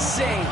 Saints.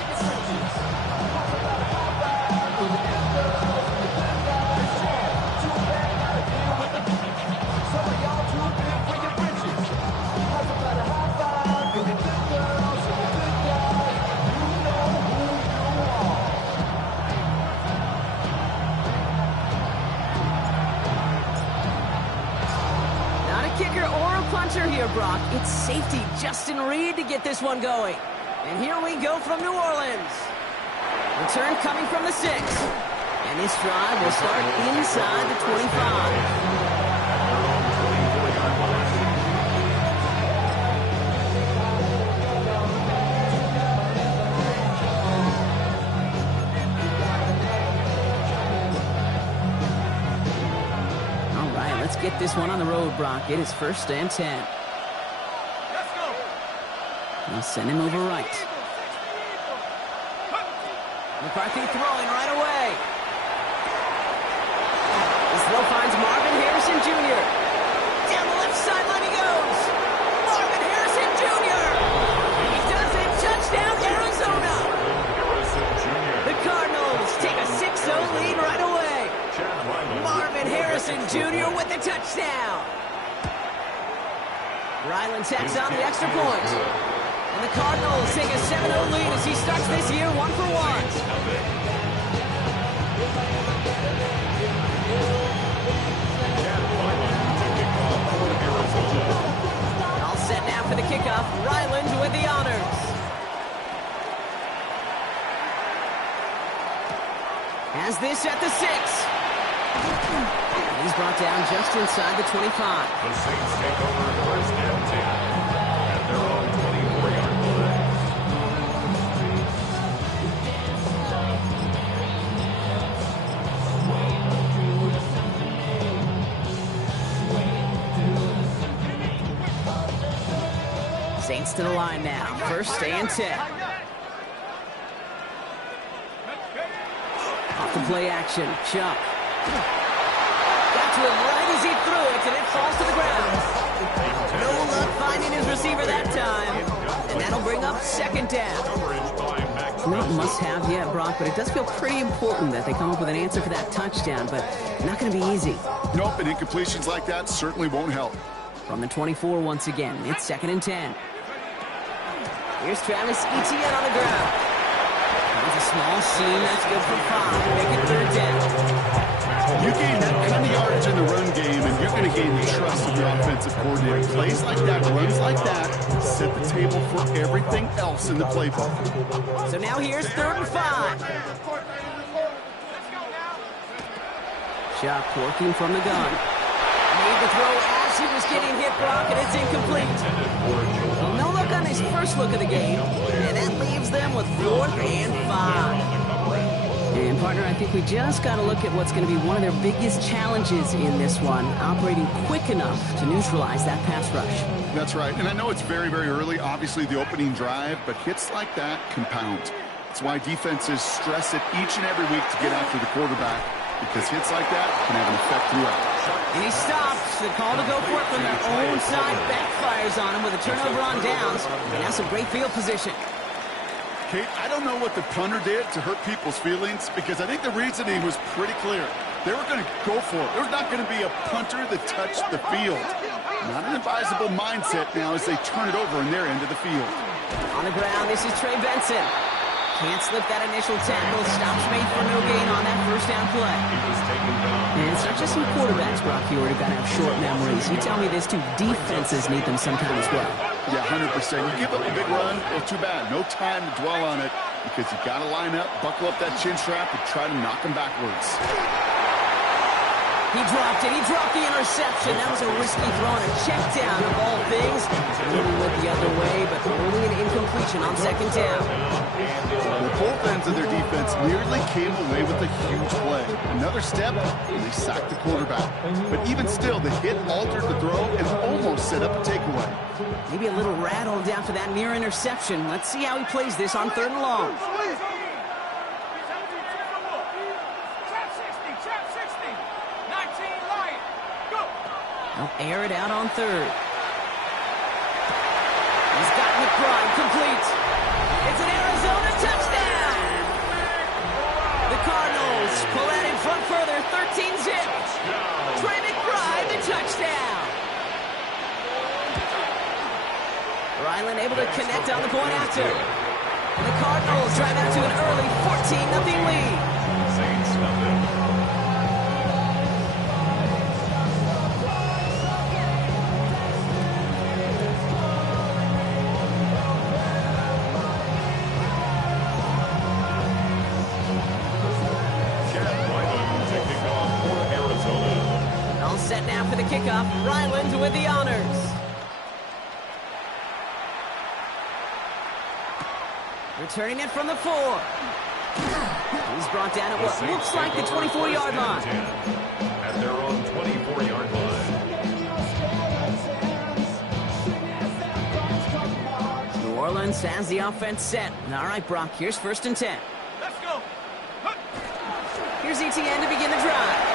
Kicker or a punter here, Brock. It's safety Justin Reed to get this one going. And here we go from New Orleans. Return coming from the 6. And this drive will start inside the 25. Let's get this one on the road, Brock. It is 1st and 10. They'll send him over right. McCarthy throwing right away. This throw finds Marvin Harrison Jr. Down the left sideline he goes. Marvin Harrison Jr. He does it. Touchdown, Arizona. The Cardinals take a 6-0 lead right away. Marvin Harrison Jr. with the touchdown. Ryland tacks on the extra point. And the Cardinals take a 7-0 lead as he starts this year 1 for 1. All set now for the kickoff. Ryland with the honors. Has this at the 6. He's brought down just inside the 25. The Saints take over 1st and 10 at their own 24-yard line. Saints to the line now. 1st and 10. Off the play action. Chuck. Got to him right as he threw it, and it falls to the ground. No luck finding his receiver that time. And that'll bring up 2nd down. Not must-have yet, Brock, but it does feel pretty important that they come up with an answer for that touchdown, but not going to be easy. Nope, and incompletions like that certainly won't help. From the 24 once again, it's 2nd and 10. Here's Travis Etienne on the ground. Finds a small seam, that's good for 5. Make it 3rd down. You gain that kind of yardage in the run game, and you're going to gain the trust of your offensive coordinator. Plays like that, runs like that, set the table for everything else in the playbook. So now here's 3rd and 5. Chuck working from the gun. Made the throw as he was getting hit, Brock, and it's incomplete. Well, no luck on his first look of the game, and that leaves them with 4th and 5. And, partner, I think we just got to look at what's going to be one of their biggest challenges in this one, operating quick enough to neutralize that pass rush. That's right. And I know it's very, very early, obviously the opening drive, but hits like that compound. That's why defenses stress it each and every week to get after the quarterback, because hits like that can have an effect throughout. And he stops. The call to go for it from their own side backfires on him with a turnover on downs. And that's some great field position. Kate, I don't know what the punter did to hurt people's feelings, because I think the reasoning was pretty clear. They were going to go for it. There's not going to be a punter that touched the field. Not an advisable mindset now as they turn it over in their end of the field. On the ground, this is Trey Benson. Can't slip that initial tackle. Stops made for no gain on that 1st down play. And it's not just some quarterbacks, Brock, you already got to have short memories. You tell me this too, defenses need them sometimes as well. Yeah, 100%. You give up a big run, well, too bad. No time to dwell on it, because you got to line up, buckle up that chin strap, and try to knock them backwards. He dropped it. He dropped the interception. That was a risky throw and a check down of all things. Moving went the other way, but only an incompletion on 2nd down. Well, both ends of their defense nearly came away with a huge play. Another step, and they sacked the quarterback. But even still, the hit altered the throw and almost set up a takeaway. Maybe a little rattled after that near interception. Let's see how he plays this on 3rd and long. They'll air it out on 3rd. He's got McBride complete. It's an Arizona Ryland able to connect on the point after. And the Cardinals drive out to an early 14-0 lead. Saints nothing. Set now for the kickoff. Ryland with the honors. Returning it from the 4. He's brought down at what looks like the 24-yard line. At their own 24-yard line. New Orleans has the offense set. All right, Brock, here's 1st and 10. Let's go. Here's ETN to begin the drive.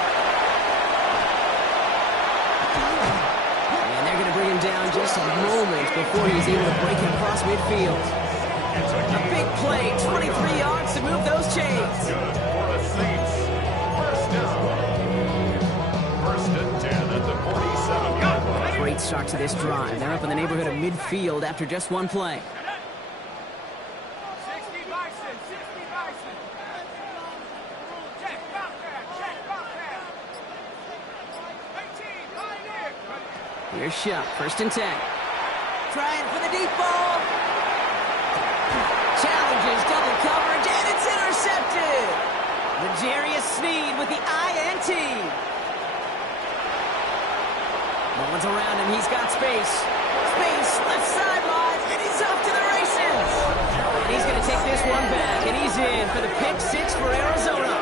Bring him down just a moment before he's able to break it across midfield. A big play, 23 yards to move those chains. Good for the Saints. First down. 1st and 10 at the 47-yard line. Great start to this drive. They're up in the neighborhood of midfield after just one play. 60 Bison, 60 Bison. Check, bounce pass, check, bounce pass. 18, Pioneer. Here's Shuck, 1st and 10. Trying for the deep ball. Challenges double coverage, and it's intercepted. L'Jarius Sneed with the INT. No one's around him. He's got space. Space, left sideline, and he's off to the races. And he's going to take this one back, and he's in for the pick 6 for Arizona.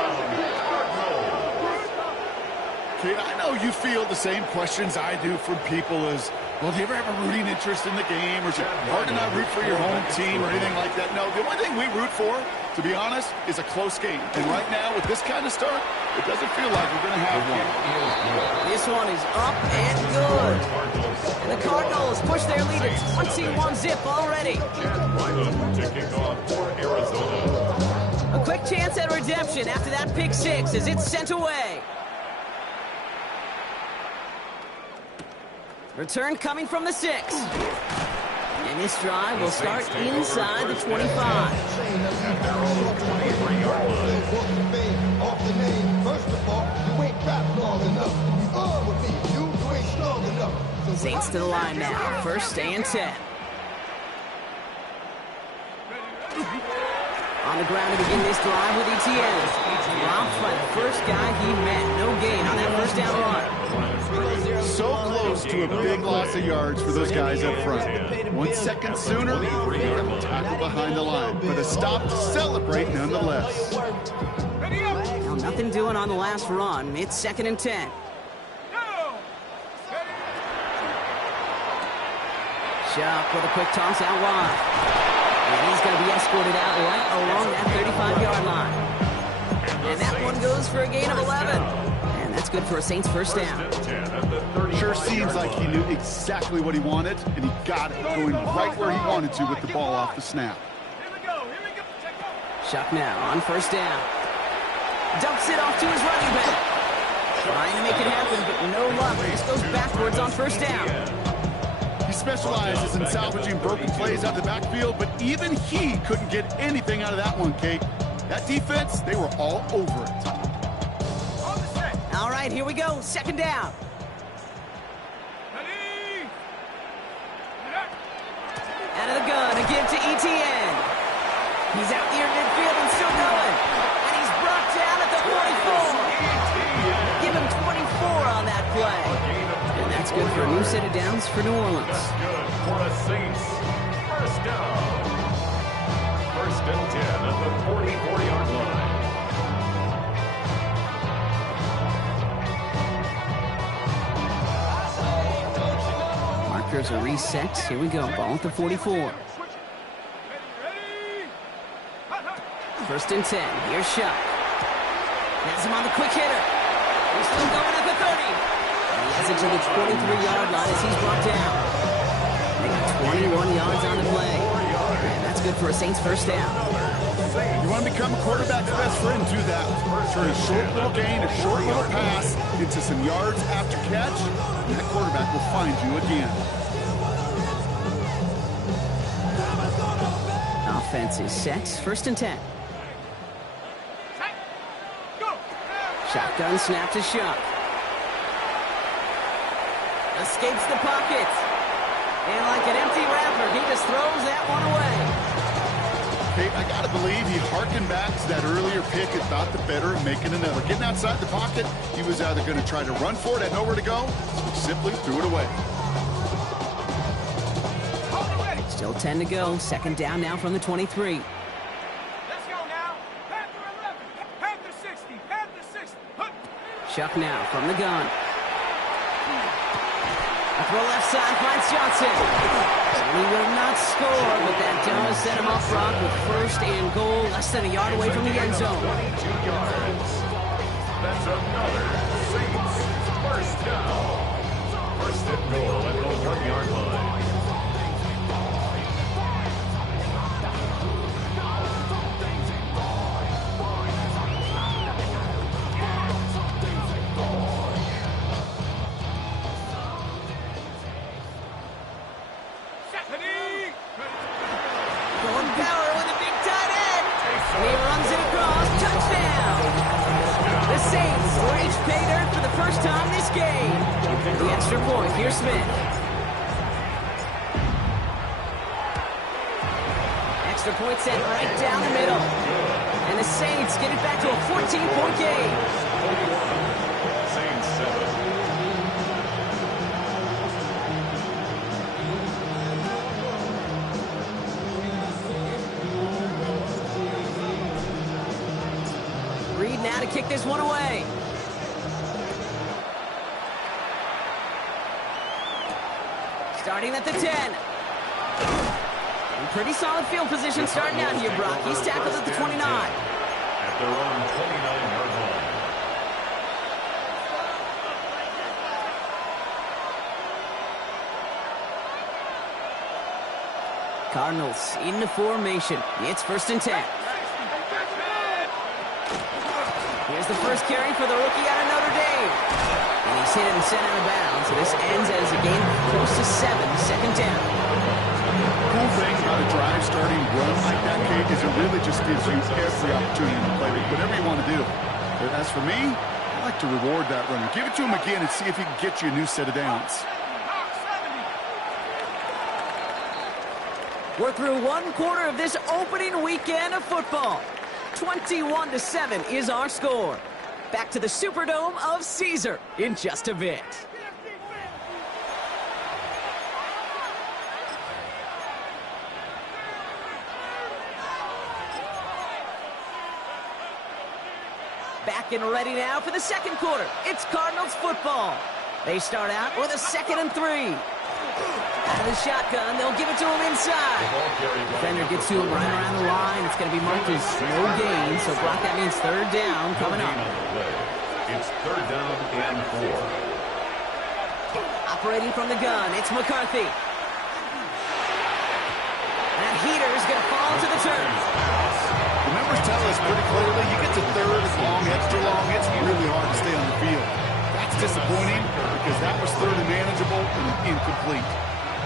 Kate, I know you feel the same questions I do from people as, well, do you ever have a rooting interest in the game? Or is it hard to not root for your home team or anything like that? No, the only thing we root for, to be honest, is a close game. And right now, with this kind of start, it doesn't feel like we're going to have one. This one is up and good. And the Cardinals push their lead at 21-zip already. To kick off for Arizona. A quick chance at redemption after that pick 6 as it's sent away. Return coming from the 6. And this drive will start inside the 25. Saints to the line now. 1st and 10. On the ground to begin this drive with ETN. Dropped by the first guy he met. No gain on that 1st down run. So close to a big loss of yards for those guys up front. 1 second sooner, they got a tackle behind the line. But a stop to celebrate nonetheless. Now nothing doing on the last run. It's 2nd and 10. Shuck with a quick toss out wide. And he's going to be escorted out right along that 35-yard line. And that one goes for a gain of 11. And that's good for a Saints 1st down. Sure seems like he knew exactly what he wanted, and he got it, going right where he wanted to with the ball off the snap. Shuck now on 1st down. Dumps it off to his running back. Trying to make it happen, but no luck. This goes backwards on 1st down. He specializes in salvaging broken plays out of the backfield, but even he couldn't get anything out of that one, Kate. That defense, they were all over it. All right, here we go. 2nd down. Out of the gun, a give to ETN. He's out near midfield and still going. And he's brought down at the 44. Give him 24 on that play. And that's good for a new set of downs for New Orleans. That's good for the Saints. 1st down. 1st and 10 at the 44-yard line. Markers are reset. Here we go. Ball at the 44. 1st and 10. Here's Shuck. Has him on the quick hitter. He's still going at the 30. And he has it to the 23-yard line as he's brought down. They got 21 yards on the play. And that's good for a Saints 1st down. You want to become a quarterback's best friend, do that. Turn a short little gain, a short little pass into some yards after catch, and that quarterback will find you again. offense is set. First and 10. Go. Shotgun snap to Shuck. Escapes the pocket. And like an empty wrapper, he just throws that one away. Hey, I got to believe he harkened back to that earlier pick and thought the better of making another. Getting outside the pocket, he was either going to try to run for it, had nowhere to go, so he simply threw it away. Still 10 to go. Second down now from the 23. Let's go now. Panther 11. Panther 60. Panther 60. Shuck now from the gun. Up the left side finds Johnson. He will not score, but that does set him off, Brock, with first and goal, less than a yard away from the end zone. 22 yards. That's another Saints first down. First and goal at the 1-yard line. Here's Smith. Extra point set right down the middle. And the Saints get it back to a 14-point game. Saints 7. Reed now to kick this one away. Starting at the 10. And pretty solid field position starting out here, Brock. He's tackled at the 29. At their own 29-yard line. Cardinals into formation. It's first and 10. Here's the first carry for the rookie out of Notre Dame. And he's hit and sent out of bounds. So this ends as a game close to 7, second down. Cool thing about a drive starting run like that, Kate, is it really just gives you every opportunity to play whatever you want to do. But as for me, I like to reward that runner. Give it to him again and see if he can get you a new set of downs. We're through one quarter of this opening weekend of football. 21-7 is our score. Back to the Superdome of Caesar in just a bit. Back and ready now for the second quarter. It's Cardinals football. They start out with a 2nd and 3. Out of the shotgun, they'll give it to him inside. Defender gets to him right around the line. It's going to be marked as no gain. So, Brock, that means third down coming up. It's third down and 4. Operating from the gun, it's McCarthy. That heater is going to fall to the turf. The numbers tell us pretty clearly, you get to third and long, extra long, it's really hard to stay on the field. That's disappointing because that was third and manageable and incomplete.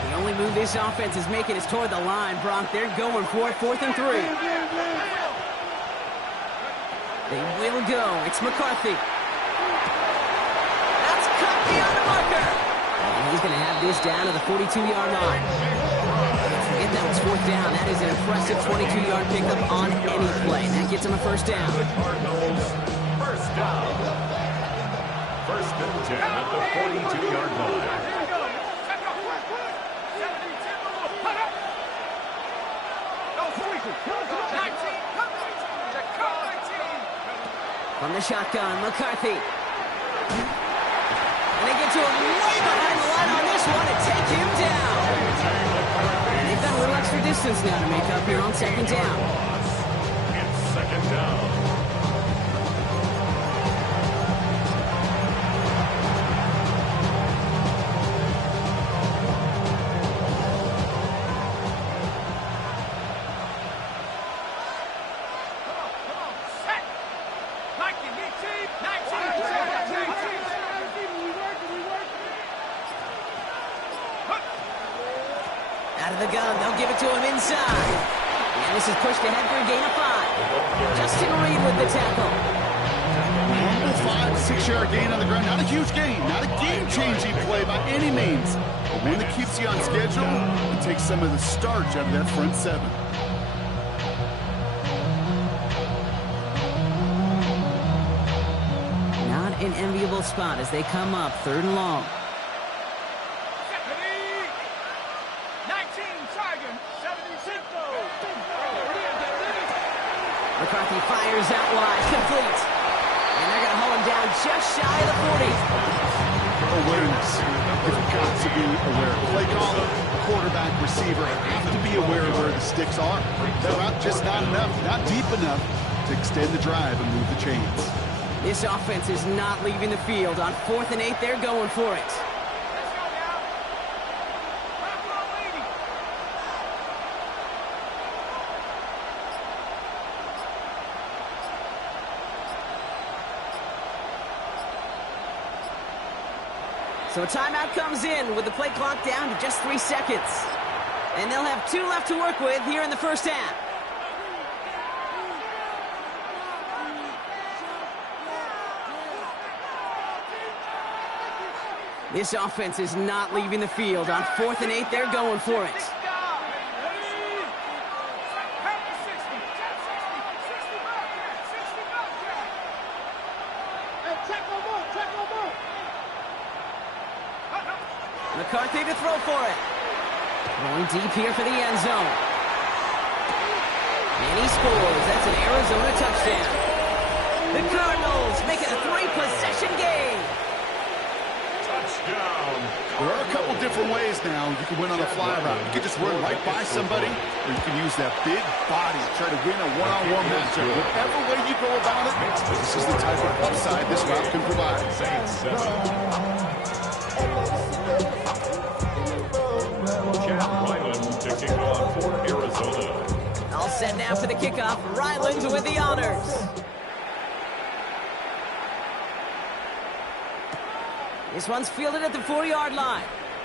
The only move this offense is making is toward the line, Brock. They're going for it, 4th and 3. They will go. It's McCarthy. That's cut beyond the marker. And he's going to have this down to the 42-yard line. Don't forget that was 4th down. That is an impressive 22-yard pickup on any play. That gets him a first down. Cardinals first down. First and 10 at the 42-yard line. From the shotgun, McCarthy. And they get to him way behind the line on this one and take him down. And they've got a little extra distance now to make up here on 2nd down. It's 2nd down. Out of the gun, they'll give it to him inside. And This is pushed ahead for a gain of 5. Justin Reed with the tackle. Humble 5, 6-yard gain on the ground. Not a huge gain, not a game-changing play by any means. But one that keeps you on schedule and takes some of the starch out of that front 7. Not an enviable spot as they come up 3rd and long. McCarthy fires out wide, complete. And they're going to hold him down just shy of the 40. Awareness. You've got to be aware. Play caller, quarterback, receiver have to be aware of where the sticks are. That route just not enough, not deep enough to extend the drive and move the chains. This offense is not leaving the field. On 4th and 8, they're going for it. So a timeout comes in with the play clock down to just 3 seconds. And they'll have 2 left to work with here in the first half. This offense is not leaving the field. On 4th and 8, they're going for it. McCarthy to throw for it. Going deep here for the end zone. And he scores. That's an Arizona touchdown. The Cardinals make it a 3-possession game. Touchdown. There are a couple different ways now you can win on a fly route. You can just run right by somebody, or you can use that big body to try to win a one-on-one matchup. Whatever way you go about it, this is the type of upside this route can provide. Saints 7. Ryland to kick off for Arizona. All set now for the kickoff. Ryland with the honors. This one's fielded at the 40-yard line.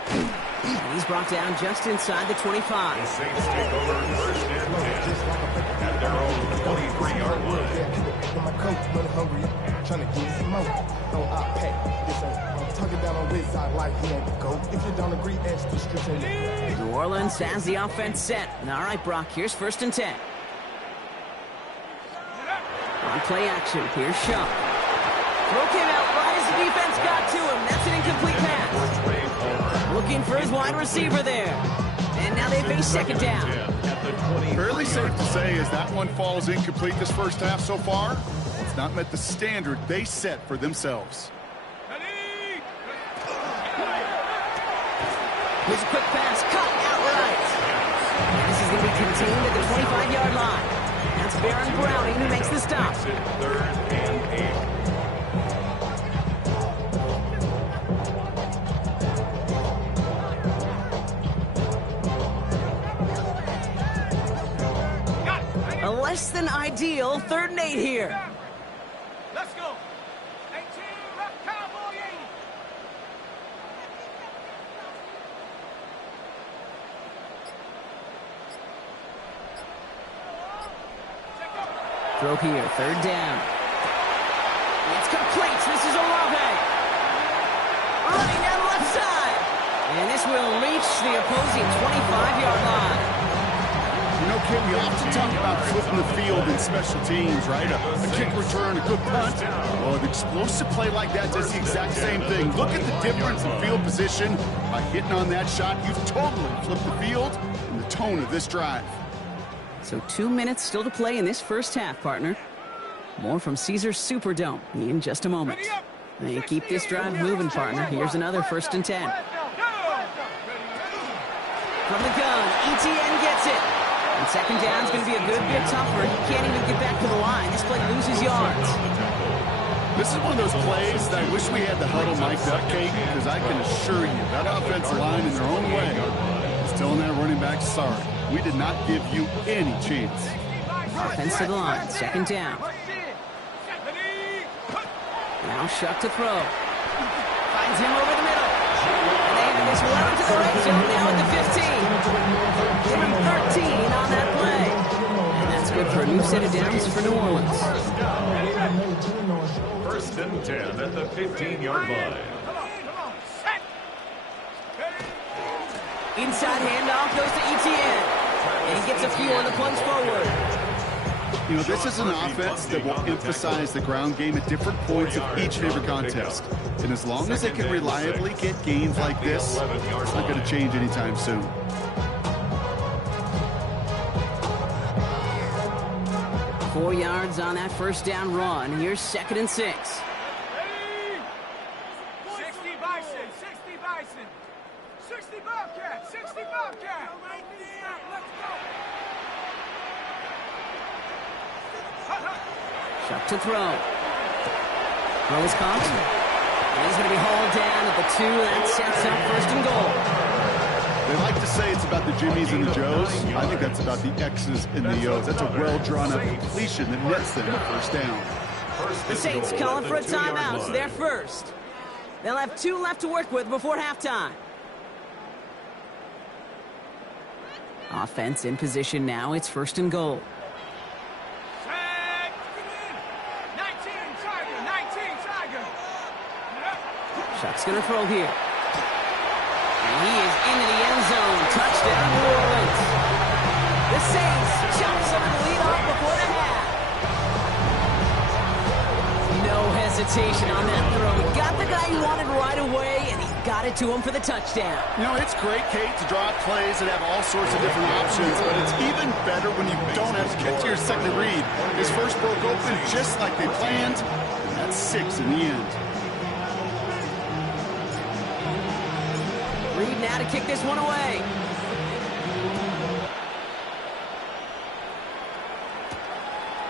And he's brought down just inside the 25. The Saints take over 1st and 10 at their own 23-yard line. My coach running hungry, trying to get some more. No, I pack this I'm tugging down on this side like he ain't the goat. If you don't agree, ask the script on New Orleans has the offense set. All right, Brock, here's 1st and 10. On play action, here's Shaw. Throw came out right as the defense got to him. That's an incomplete pass. Looking for his wide receiver there. And now they face 2nd down. Fairly safe to say as that one falls incomplete this first half so far, it's not met the standard they set for themselves. Here's a quick pass, cut outright. And this is going to be contained at the 25-yard line. That's Baron Browning who makes the stop. 3rd and 8. A less than ideal 3rd and 8 here. Let's go. 18, left cowboy 80. Throw here, 3rd down. It's complete. This is Olave. Running down the left side. And this will reach the opposing 25-yard line. You know, Kid, we often talk about flipping the field in special teams, right? A kick return, a good punt. Well, an explosive play like that does the exact same thing. Look at the difference in field position. By hitting on that shot, you've totally flipped the field and the tone of this drive. So 2 minutes still to play in this first half, partner. More from Caesars Superdome in just a moment. And keep this drive moving, partner. Here's another 1st and 10. From the gun, ETN gets it. And 2nd down is going to be a good bit tougher. He can't even get back to the line. This play loses yards. This is one of those plays that I wish we had the huddle mic'd up, Kate, because I can assure you that offensive line in their own way is telling that running back, sorry, we did not give you any chance. Offense to the line, 2nd down. Now Shuck to throw. Finds him over the middle. And they have this well into the red zone now at the 15. Give him 13 on that play. new set of downs for New Orleans. First and 10 at the 15-yard line. Inside handoff goes to Etienne. And he gets a few on the plunge forward. You know, this is an offense that will emphasize the ground game at different points of each and every contest. And as long as they can reliably get gains like this, it's not going to change anytime soon. Four yards on that first down run. Here's 2nd and 6. 60 Bison, 60 Bison. 60 Bobcat, 60 Bobcat. Let's go. Chuck to throw. Throw is caught. And he's going to be hauled down at the 2. That sets up 1st and goal. They like to say it's about the Jimmies and the Joes. I think that's about the X's and the O's. That's a well-drawn-up completion that nets them a 1st down. The Saints calling for a timeout. So they're first. They'll have 2 left to work with before halftime. Offense in position now. It's 1st and goal. Set. 19 Tiger, 19 Tiger. Chuck's going to throw here. And he is into the end zone. Touchdown, New Orleans. The Saints jump some of the lead off before the half. No hesitation on that throw. He got the guy he wanted right away, and he got it to him for the touchdown. You know, it's great, Kate, to draw up plays that have all sorts of different options, but it's even better when you don't have to get to your second read. His first broke open just like they planned, and that's 6 in the end. Reed now to kick this one away.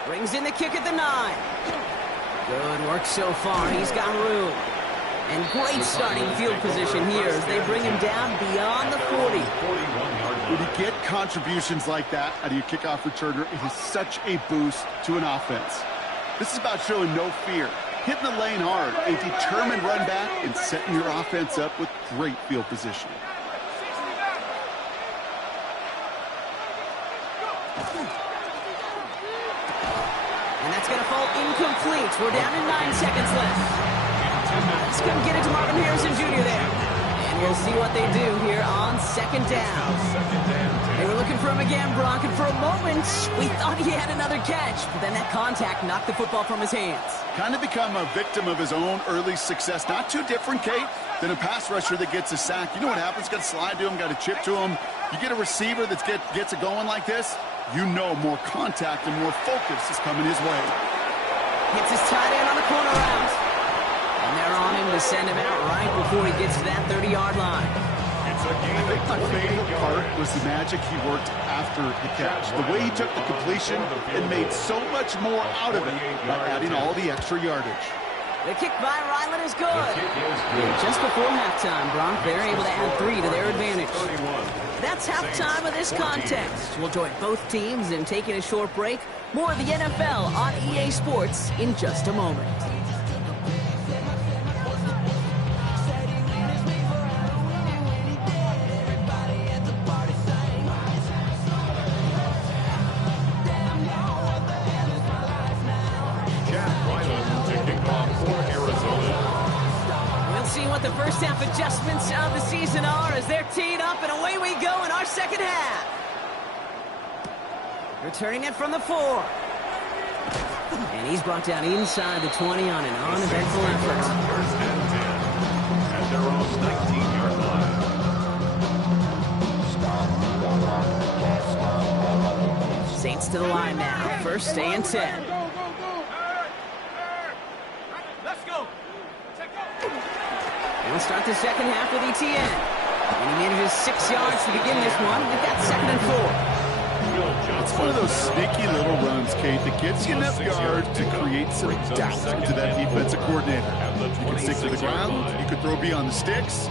Brings in the kick at the 9. Good work so far. He's got room. And great starting field position here as they bring him down beyond the 40. When you get contributions like that out of your kickoff returner, it is such a boost to an offense. This is about showing no fear, hitting the lane hard, a determined run back, and setting your offense up with great field position. And that's going to fall incomplete. We're down to 9 seconds left. Just couldn't get it to Marvin Harrison Jr. there. And we'll see what they do here on 2nd down. They were looking for him again, Brock, and for a moment, we thought he had another catch. But then that contact knocked the football from his hands. Kind of become a victim of his own early success. Not too different, Kate, than a pass rusher that gets a sack. You know what happens? Got to slide to him, got to chip to him. You get a receiver that gets it going like this, you know more contact and more focus is coming his way. Hits his tight end on the corner route. And they're on him to send him out right before he gets to that 30-yard line. I think my favorite part was the magic he worked after the catch. The way he took the completion and made so much more out of it by adding all the extra yardage. The kick by Ryland is good. Just before halftime, Brock, they're able to add 3 to their advantage. That's halftime of this contest. We'll join both teams in taking a short break. More of the NFL on EA Sports in just a moment. What the first half adjustments of the season are as they're teed up, and away we go in our second half. Returning it from the 4. And he's brought down inside the 20 on an uneventful effort. First and 10 at their own 19-yard line. Saints to the line now. First and 10. Let's go. We'll start the second half with Etienne. And he manages 6 yards to begin this one. We've got 2nd and 4. It's one of those sneaky little runs, Kate, that gets you enough yards to create some doubt into that defensive coordinator. You can stick to the ground. You could throw beyond the sticks.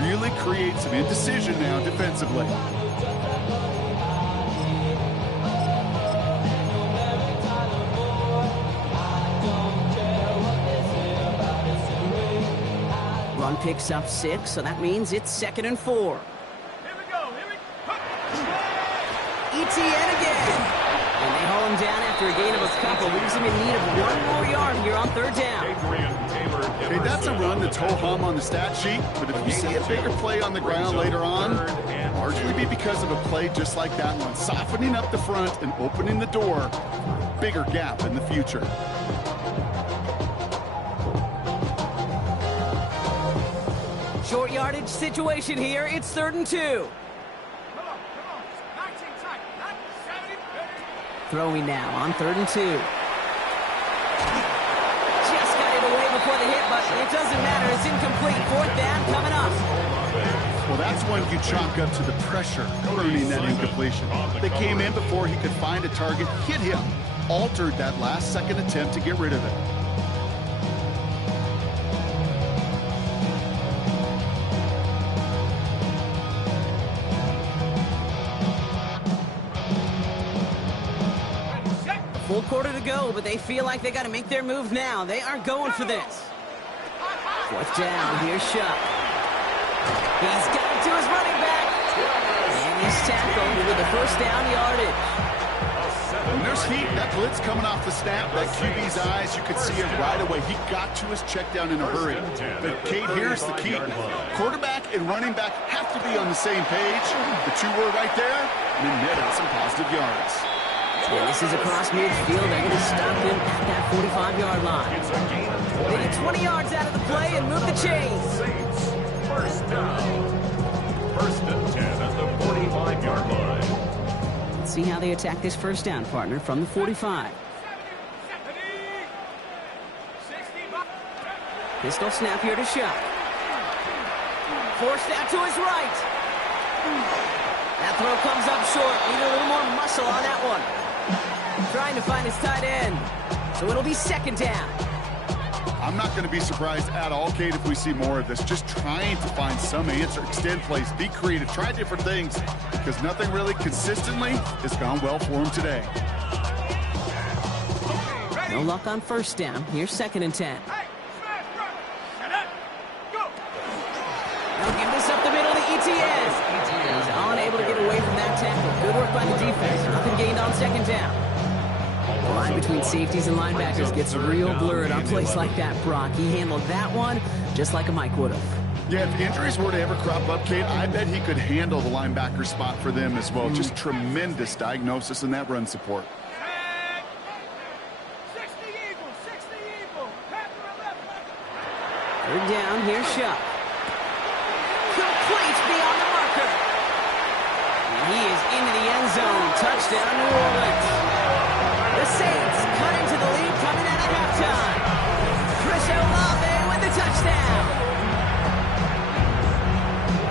Really create some indecision now defensively. Run picks up 6, so that means it's 2nd and 4. Here we go. Etienne again. And they haul him down after a gain of a couple. Leaves him in need of one more yard here on third down. Hey, that's a run that's ho-hum on the stat sheet, but if you see a bigger play on the ground later on, largely be because of a play just like that one, softening up the front and opening the door for a bigger gap in the future. Short yardage situation here. It's 3rd and 2. Come on. 19 tight. Not 70. Throwing now on 3rd and 2. Just got it away before the hit, but it doesn't matter. It's incomplete. 4th down coming up. Well, that's when you chalk up to the pressure earning that incompletion. They came in before he could find a target, hit him, altered that last-second attempt to get rid of it. Full quarter to go, but they feel like they got to make their move now. They are going for this. 4th down. Here's Shuck. He's got it to his running back. And he's tackled with the 1st down yardage. When there's heat, that blitz coming off the snap, that QB's eyes, you could see it right away. He got to his check down in a hurry. But, Kate, here's the key. Quarterback and running back have to be on the same page. The two were right there, and it netted some positive yards. And this is across midfield. They're going to stop him at that 45-yard line. They get 20 yards out of the play and move the chains. Saints, 1st down. 1st and 10 at the 45-yard line. Let's see how they attack this 1st down, partner, from the 45. Pistol snap here to Shuck. Forced out to his right. That throw comes up short. Need a little more muscle on that one. Trying to find his tight end. So it'll be 2nd down. I'm not going to be surprised at all, Kate, if we see more of this. Just trying to find some answer, extend plays, be creative, try different things, because nothing really consistently has gone well for him today. No luck on 1st down. Here's 2nd and 10. They'll give this up the middle to ETN. He's unable to get away from that tackle. Good work by the defense. Nothing gained on 2nd down. The line between safeties and linebackers gets real blurred on plays like that, Brock. He handled that one just like a Mike would have. Yeah, if injuries were to ever crop up, Kate, I bet he could handle the linebacker spot for them as well. Just tremendous diagnosis in that run support. 60 Eagles. 60 Eagles. Panther 11. 3rd down. Here's Shuck. Complete beyond the marker. And he is into the end zone. Touchdown, New Orleans. The Saints cut into the lead coming out of halftime. Chris Olave with the touchdown.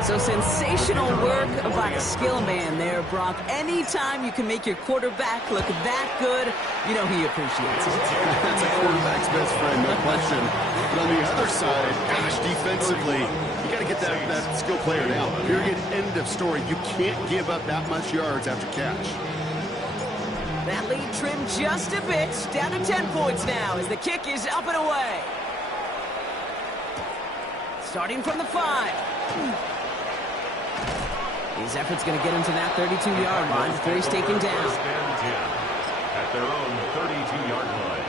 So sensational work by the skill man there, Brock. Anytime you can make your quarterback look that good, you know he appreciates it. That's a quarterback's best friend, no question. But on the other side, gosh, defensively, you got to get that skill player down. Period. End of story. You can't give up that much yards after catch. That lead trimmed just a bit, down to 10 points now as the kick is up and away. Starting from the 5. His effort's going to get him to that 32-yard line before he's taken down. 1st and 10 at their own 32-yard line.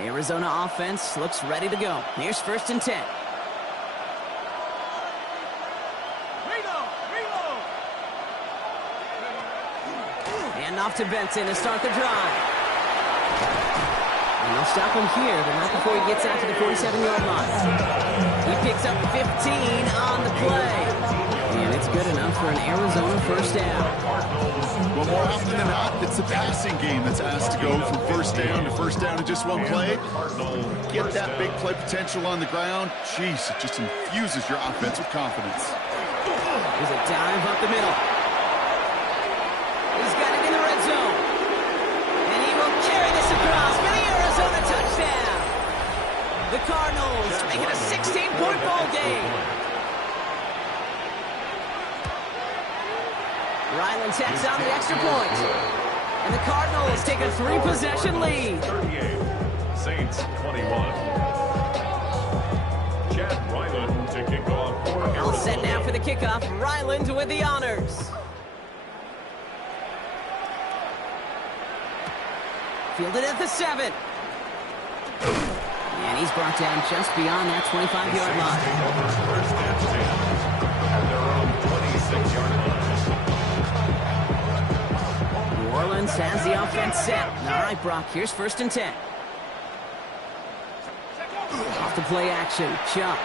Arizona offense looks ready to go. Here's 1st and 10. And off to Benson to start the drive. And they'll stop him here, but not before he gets out to the 47-yard line. He picks up 15 on the play. And it's good enough for an Arizona 1st down. Well, more often than not, it's the passing game that's asked to go from 1st down to 1st down in just one play. Get that big play potential on the ground. Jeez, it just infuses your offense with confidence. There's a dive up the middle. He's got it in the red zone. And he will carry this across for the Arizona touchdown. The Cardinals make it a 16-point ball game. Ryland tacks on the extra point. And the Cardinals take a 3-possession lead. 38. Saints 21. Chad Ryland to kick off for Arizona. All set now for the kickoff. Ryland with the honors. Fielded at the 7. And he's brought down just beyond that 25-yard line. Take over first and 10 at their own 26-yard line. New Orleans has the offense set. All right, Brock, here's first and 10. Off the play action, Chuck.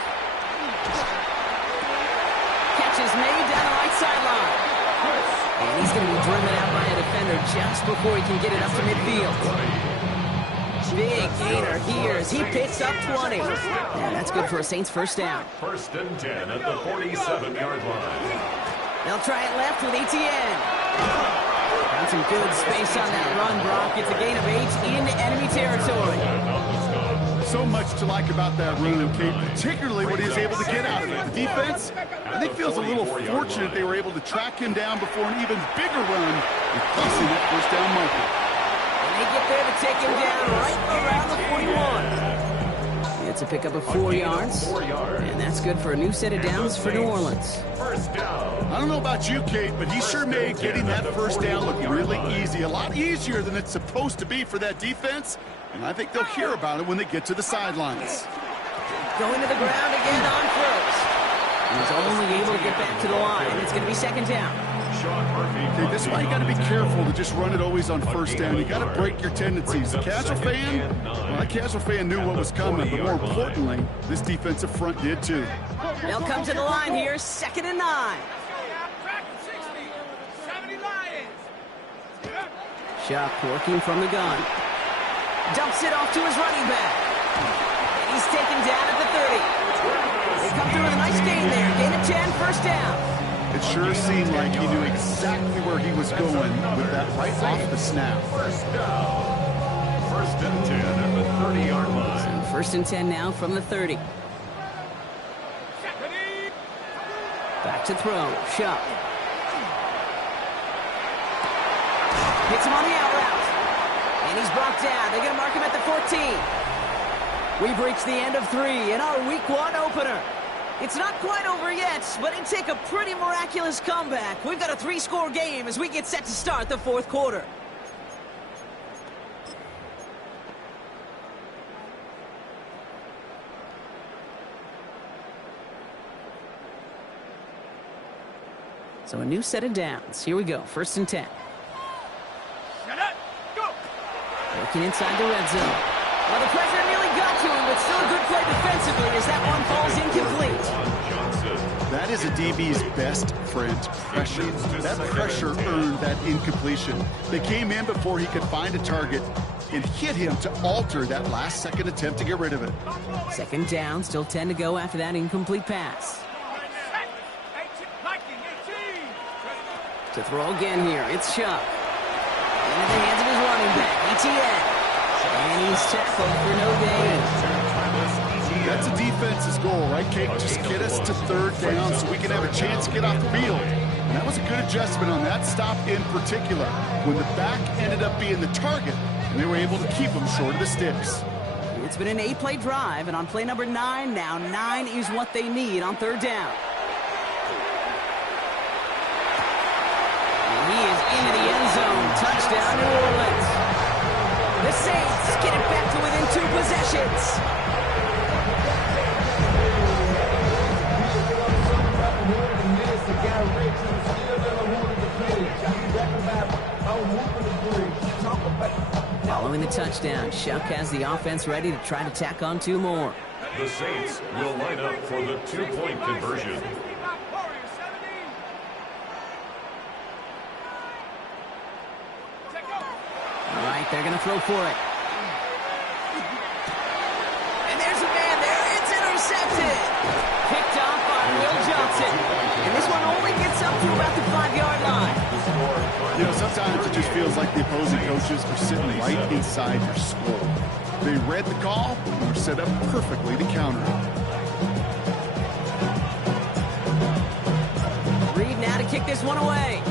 Catch is made down the right sideline. And he's going to be driven out by a defender just before he can get it up to midfield. Big gainer here as he picks up 20. And that's good for a Saints first down. First and 10 at the 47-yard line. They'll try it left with Etienne. Got some good space on that run, Brock. It's a gain of 8 in enemy territory. So much to like about that run, Kate, particularly what he was able to get out of it. The defense, I think, feels a little fortunate they were able to track him down before an even bigger run, replacing that first down marker. They get there to take him down right around the 41. It's a pickup of 4 yards. And that's good for a new set of downs for New Orleans. First down. I don't know about you, Kate, but he sure made getting that first down look really easy. A lot easier than it's supposed to be for that defense. And I think they'll hear about it when they get to the sidelines. Going to the ground again on throws. He's only able to get back to the line. It's going to be second down. Okay, this is why you got to be careful to just run it always on first down. You got to break your tendencies. The casual fan, well, that casual fan knew what was coming, but more importantly, this defensive front did too. They'll come to the line here, second and 9. Chuck working from the gun. Dumps it off to his running back. And he's taken down at the 30. They come through with a nice gain there. Gain of 10, first down. It sure seemed like he knew exactly where he was going with that right off the snap. First down. First and 10 at the 30-yard line. So first and 10 now from the 30. Back to throw. Shuck. Hits him on the out route. And he's brought down. They're going to mark him at the 14. We've reached the end of 3 in our Week 1 opener. It's not quite over yet, but it'd take a pretty miraculous comeback. We've got a 3-score game as we get set to start the 4th quarter. So a new set of downs. Here we go, first and 10. Working inside the red zone. Well, the pressure nearly got to him, but still a good play defensively as that one falls incomplete. That is a DB's best friend, pressure. That pressure earned that incompletion. They came in before he could find a target and hit him to alter that last-second attempt to get rid of it. Second down, still 10 to go after that incomplete pass. To throw again here, it's Chuck. And in the hands of his running back, Etienne. And he's tackled for no gain. That's a defense's goal, right, Kate? Just get us to third down so we can have a chance to get off the field. And that was a good adjustment on that stop in particular, when the back ended up being the target, and they were able to keep him short of the sticks. It's been an 8-play drive, and on play number 9 now, 9 is what they need on third down. And he is into the end zone. Touchdown, New Orleans. The Saints get it back to within 2 possessions. Following the touchdown, Shuck has the offense ready to try to tack on 2 more. The Saints will line up for the 2-point conversion. All right, they're going to throw for it. And there's a man there. It's intercepted. Picked off by Will Johnson. And this one only gets up to about the 5-yard line. You know, sometimes it just feels like the opposing coaches are sitting right inside your skull. They read the call and were set up perfectly to counter it. Reed now to kick this one away.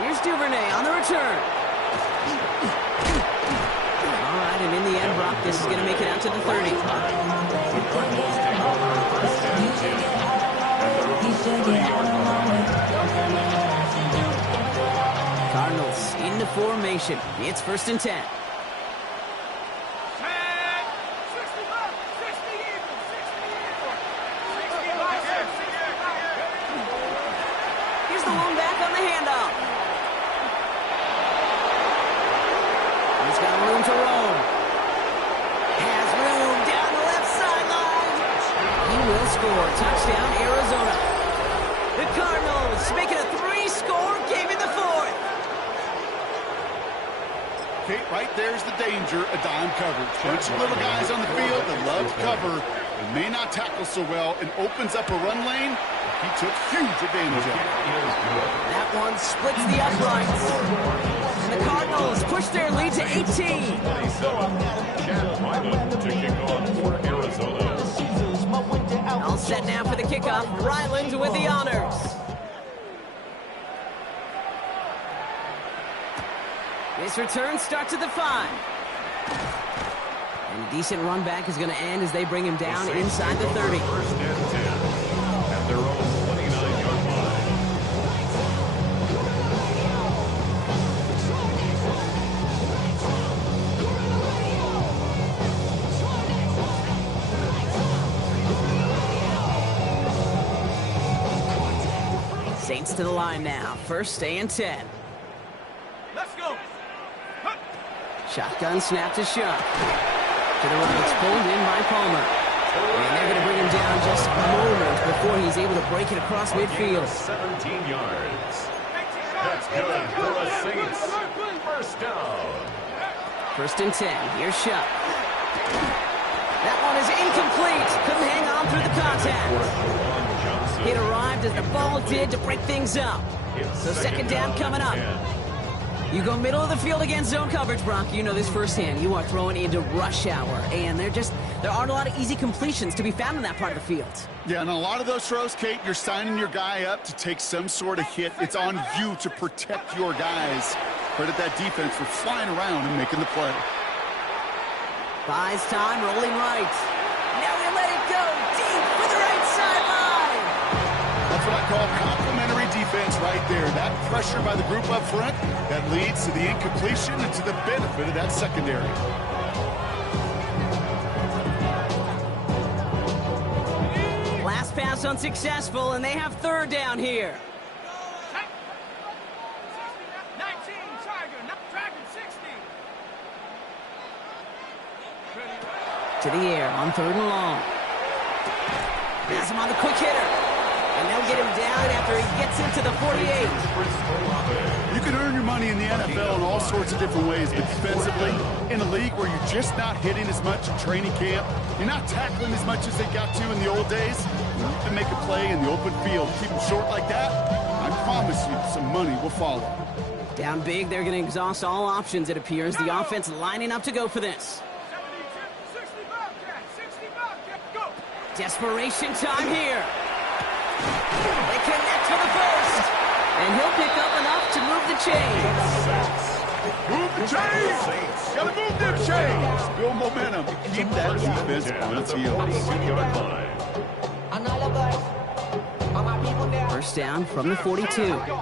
Here's Duvernay on the return. All right, and in the end, Brock, this is going to make it out to the 30. Cardinals into formation. It's 1st and 10. Here's the one back on the handoff. He's got room to roam. Has room down the left sideline. He will score. Touchdown, Arizona. The Cardinals making a 3-score game in the 4th. Kate, right there's the danger of dime coverage. Bunch of little guys on the field that love to cover and may not tackle so well and opens up a run lane. He took huge advantage of it. That one splits the uprights. And the Cardinals push their lead to 18. All set now for the kickoff. Ryland with the honors. This return starts at the 5. And a decent run back is going to end as they bring him down inside the 30. First and 10 at their own 29-yard line. Saints to the line now. 1st and 10. Let's go. Shotgun snap to Shuck. To the right, it's pulled in by Palmer. And they're going to bring him down just moments before he's able to break it across midfield. 17 yards. That's good for the Saints. First down. 1st and 10. Here's Shuck. That one is incomplete. Couldn't hang on through the contact. It arrived as the ball did to break things up. So 2nd down coming up. You go middle of the field against zone coverage, Brock. You know this firsthand. You are throwing into rush hour, and there aren't a lot of easy completions to be found in that part of the field. Yeah, and a lot of those throws, Kate, you're signing your guy up to take some sort of hit. It's on you to protect your guys. Credit that defense for flying around and making the play. Buys time, rolling right. Now we let it go deep for the right sideline. That's what I call complimentary defense right there. That pressure by the group up front, that leads to the incompletion and to the benefit of that secondary. Last pass unsuccessful, and they have 3rd down here. 19, Tiger 60. To the air on 3rd and long. Has him on the quick hitter. And they'll get him down after he gets into the 48. You can earn your money in the NFL in all sorts of different ways, but defensively, in a league where you're just not hitting as much in training camp, you're not tackling as much as they got to in the old days, you need to make a play in the open field. Keep them short like that, I promise you some money will follow. Down big, they're going to exhaust all options, it appears. The offense lining up to go for this. 60 Bobcat, go. Desperation time here. They connect for the 1st. And he'll pick up enough to move the chains. Move the chains! Gotta move them chains! Build momentum. Keep that defense on its heels. 42-yard line. 1st down from the 42. Here we go.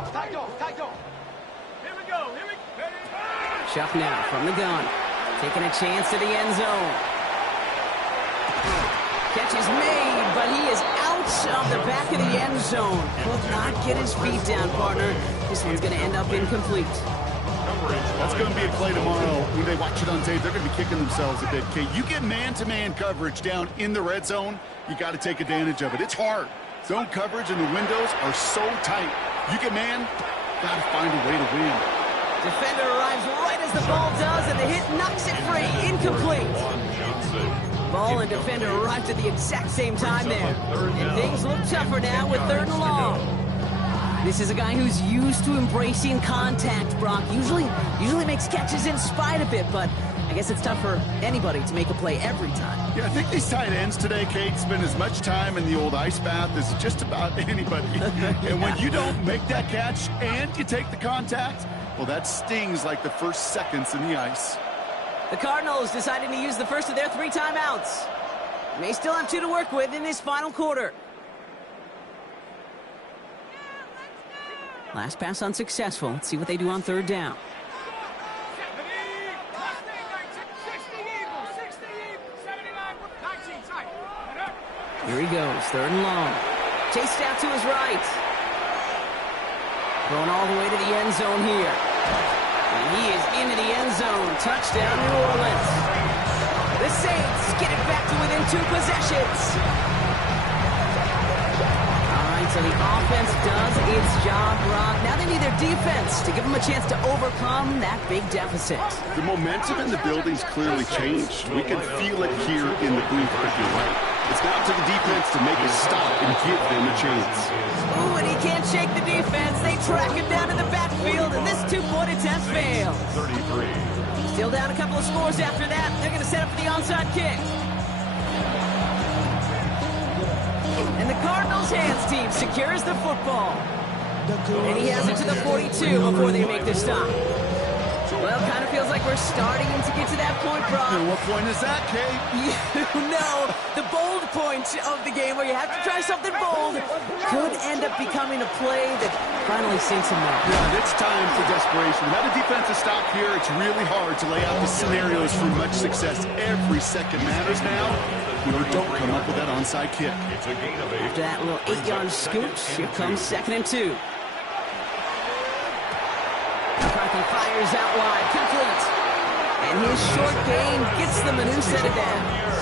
Shuck now from the gun. Taking a chance to the end zone. Catch is made, but he is out of the back of the end zone. Could not get his feet down, partner. This one's going to end up incomplete. That's going to be a play tomorrow. When they watch it on tape, they're going to be kicking themselves a bit, Kate. You get man-to-man coverage down in the red zone, you got to take advantage of it. It's hard. Zone coverage and the windows are so tight. You get man, got to find a way to win. Defender arrives right as the ball does, and the hit knocks it free. Incomplete. Ball and defender arrived at the exact same time there. And things look tougher now with 3rd and long. This is a guy who's used to embracing contact, Brock. Usually makes catches in spite of it, but I guess it's tough for anybody to make a play every time. Yeah, I think these tight ends today, Kate, spend as much time in the old ice bath as just about anybody. And when you don't make that catch and you take the contact, well, that stings like the first seconds in the ice. The Cardinals decided to use the first of their 3 timeouts. They still have 2 to work with in this final quarter. Last pass unsuccessful. Let's see what they do on 3rd down. Here he goes, 3rd and long. Chased out to his right. Going all the way to the end zone here. And he is into the end zone. Touchdown, New Orleans. The Saints get it back to within 2 possessions. All right, so the offense does its job, Rob. Now they need their defense to give them a chance to overcome that big deficit. The momentum in the building's clearly changed. We can feel it here in the booth, but you're right. It's now to the defense to make a stop and give them a chance. Ooh, and he can't shake the defense. They track him down in the backfield, and this 2-point attempt fails. 33. Still down a couple of scores after that. They're going to set up for the onside kick. And the Cardinals' hands team secures the football. And he has it to the 42 before they make the stop. Well, kind of feels like we're starting to get to that point, Brock. And what point is that, Kate? You know, the bold point of the game where you have to try something bold could end up becoming a play that finally sinks him out. Yeah, it's time for desperation. Without a defensive stop here, it's really hard to lay out the scenarios for much success. Every second matters now. Or don't come up with that onside kick. It's a gain of 8. After that little 8-yard scooch, here comes 2nd and 2. McCarthy fires out wide, complete. And his short game gets them a new set of downs.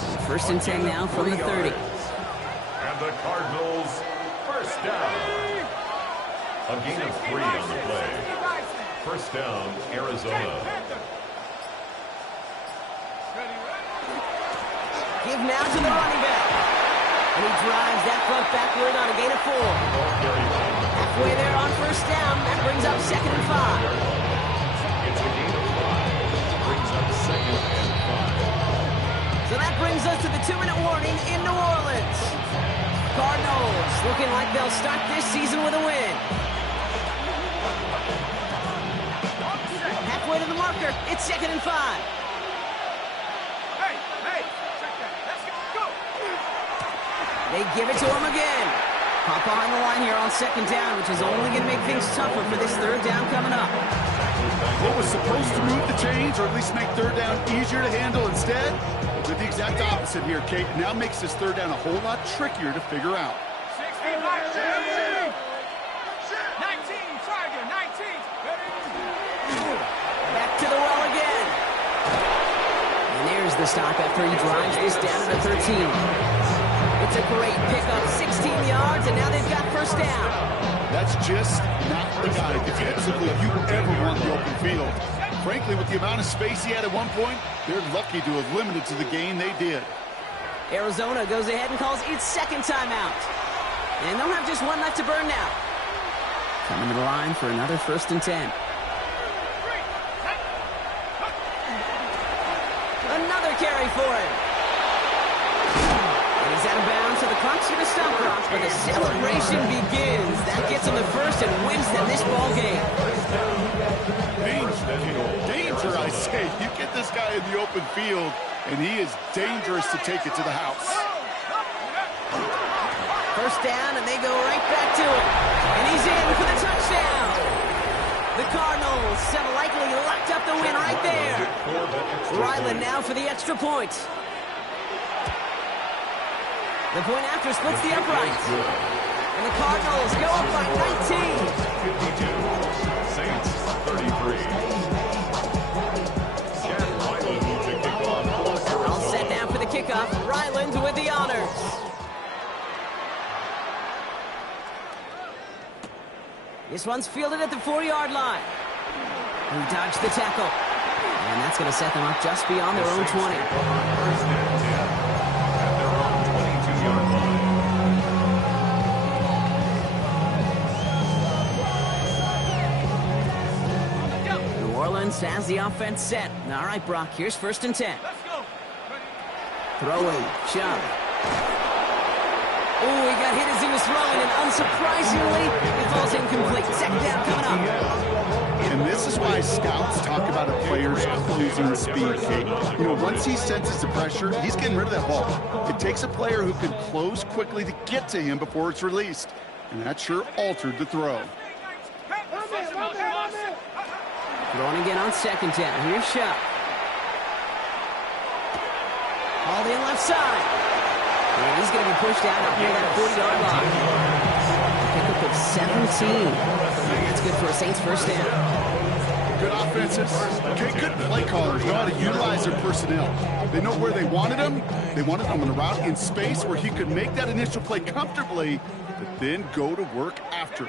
So 1st and 10 now from the 30. And the Cardinals, 1st down. A gain of 3 on the play. 1st down, Arizona. Give now to the running back. And he drives that front backward on a gain of 4. Halfway there on 1st down. That brings up 2nd and 5. It's a gain of 5. Brings up 2nd and 5. So that brings us to the 2-minute warning in New Orleans. Cardinals looking like they'll start this season with a win. Halfway to the marker. It's 2nd and 5. They give it to him again. Pop behind the line here on 2nd down, which is only going to make things tougher for this 3rd down coming up. What was supposed to move the chains, or at least make 3rd down easier to handle instead, did the exact opposite here, Kate. It now makes this 3rd down a whole lot trickier to figure out. 19, Tiger, 19. Back to the well again. And there's the stop after he drives this down to the 13. It's a great pickup, 16 yards, and now they've got 1st down. That's just not the guy defensively you ever want in the open field. Frankly, with the amount of space he had at one point, they're lucky to have limited to the gain they did. Arizona goes ahead and calls its 2nd timeout. And they'll have just 1 left to burn now. Coming to the line for another 1st and 10. Another carry for him. He's out of bounds, so the clock's going to stop, Brock, but the celebration begins. That gets him the 1st and wins them this ball game. Danger, I say. You get this guy in the open field, and he is dangerous to take it to the house. 1st down, and they go right back to it. And he's in for the touchdown. The Cardinals have likely locked up the win right there. Ryland now for the extra point. The point after splits the uprights. And the Cardinals go up by 19. 52. Saints 33. Chad Ryland with the kickoff. All set now for the kickoff. Ryland with the honors. This one's fielded at the 4-yard line. He dodged the tackle. And that's going to set them up just beyond their own 20. First and 10 at their own 22-yard line. New Orleans Orleans has the offense set. All right, Brock, here's 1st and 10. Let's go. Throwing, shove. Oh, he got hit as he was throwing, and unsurprisingly, it falls incomplete. 2nd down coming up. And this is why scouts talk about a player's closing speed, Kate. You know, once he senses the pressure, he's getting rid of that ball. It takes a player who can close quickly to get to him before it's released. And that sure altered the throw. Throwing again on 2nd down. Here's Shop. Hauled in left side. And he's going to be pushed out near that 40-yard line. Pickup of 17. That's good for a Saints 1st down. Good offenses. Okay, good play callers know how to utilize their personnel. They know where they wanted him. They wanted him on the route in space where he could make that initial play comfortably, but then go to work after.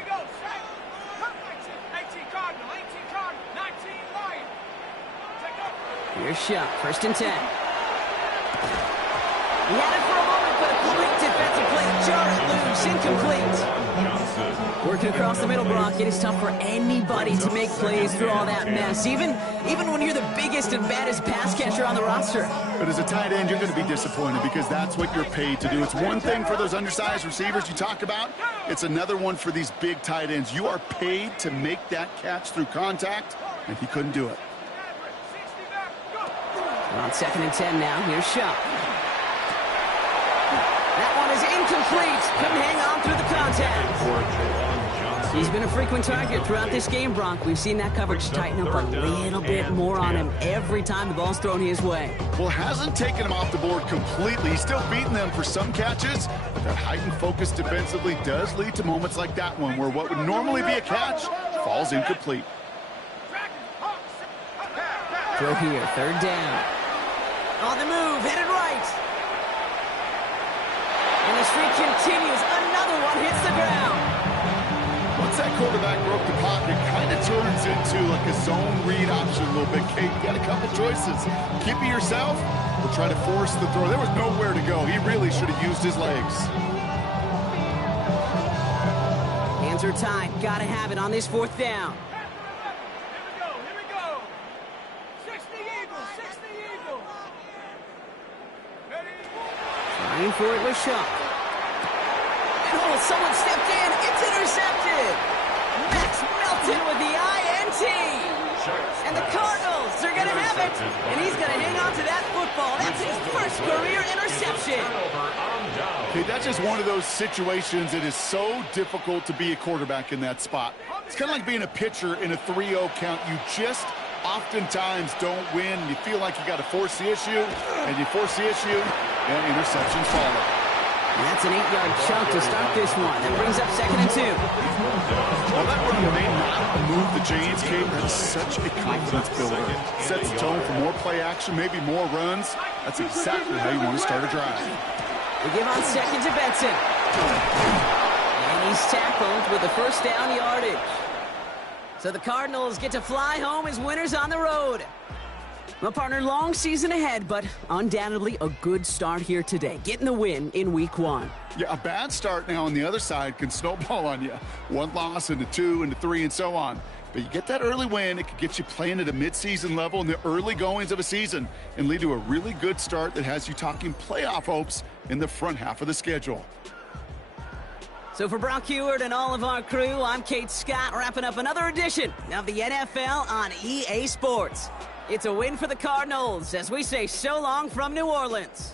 Here's Shop, 1st and 10. He had it for a moment, but a quick defensive play to jar it loose, incomplete. Working across the middle, Brock, it is tough for anybody to make plays through all that mess, even when you're the biggest and baddest pass catcher on the roster. But as a tight end, you're going to be disappointed because that's what you're paid to do. It's one thing for those undersized receivers you talk about. It's another one for these big tight ends. You are paid to make that catch through contact, and he couldn't do it. We're on 2nd and 10 now. Here's Shop. That one is incomplete. Couldn't hang on through the contact. He's been a frequent target throughout this game, Brock. We've seen that coverage tighten up a little bit more on him every time the ball's thrown his way. Well, hasn't taken him off the board completely. He's still beating them for some catches. But that heightened focus defensively does lead to moments like that one where what would normally be a catch falls incomplete. Throw here, 3rd down. On the move, headed right. And the streak continues. Another one hits the ground. Once that quarterback broke the pocket, kind of turns into like a zone read option a little bit. Kate, you got a couple choices. Keep it yourself or try to force the throw. There was nowhere to go. He really should have used his legs. Hands are tied. Got to have it on this 4th down. Trying for it with Shaw. And oh, someone stepped in. It's intercepted. Max Melton with the INT. And the Cardinals are going to have it. And he's going to hang on to that football. That's his 1st career interception. Okay, that's just one of those situations that is so difficult to be a quarterback in that spot. It's kind of like being a pitcher in a 3-0 count. You just oftentimes don't win. You feel like you got to force the issue, and you force the issue, and interceptions follow. And that's an 8-yard chunk to start this one. That brings up 2nd and 2. While that run may not move the chains, Kate, that's such a confidence builder. Sets the tone for more play action, maybe more runs. That's exactly how you want to start a drive. We give on 2nd to Benson. And he's tackled with the 1st down yardage. So the Cardinals get to fly home as winners on the road. Well, partner, long season ahead, but undoubtedly a good start here today. Getting the win in Week 1. Yeah, a bad start now on the other side can snowball on you. 1 loss into 2 into 3 and so on. But you get that early win, it could get you playing at a midseason level in the early goings of a season and lead to a really good start that has you talking playoff hopes in the front half of the schedule. So for Brock Heward and all of our crew, I'm Kate Scott, wrapping up another edition of the NFL on EA Sports. It's a win for the Cardinals as we say so long from New Orleans.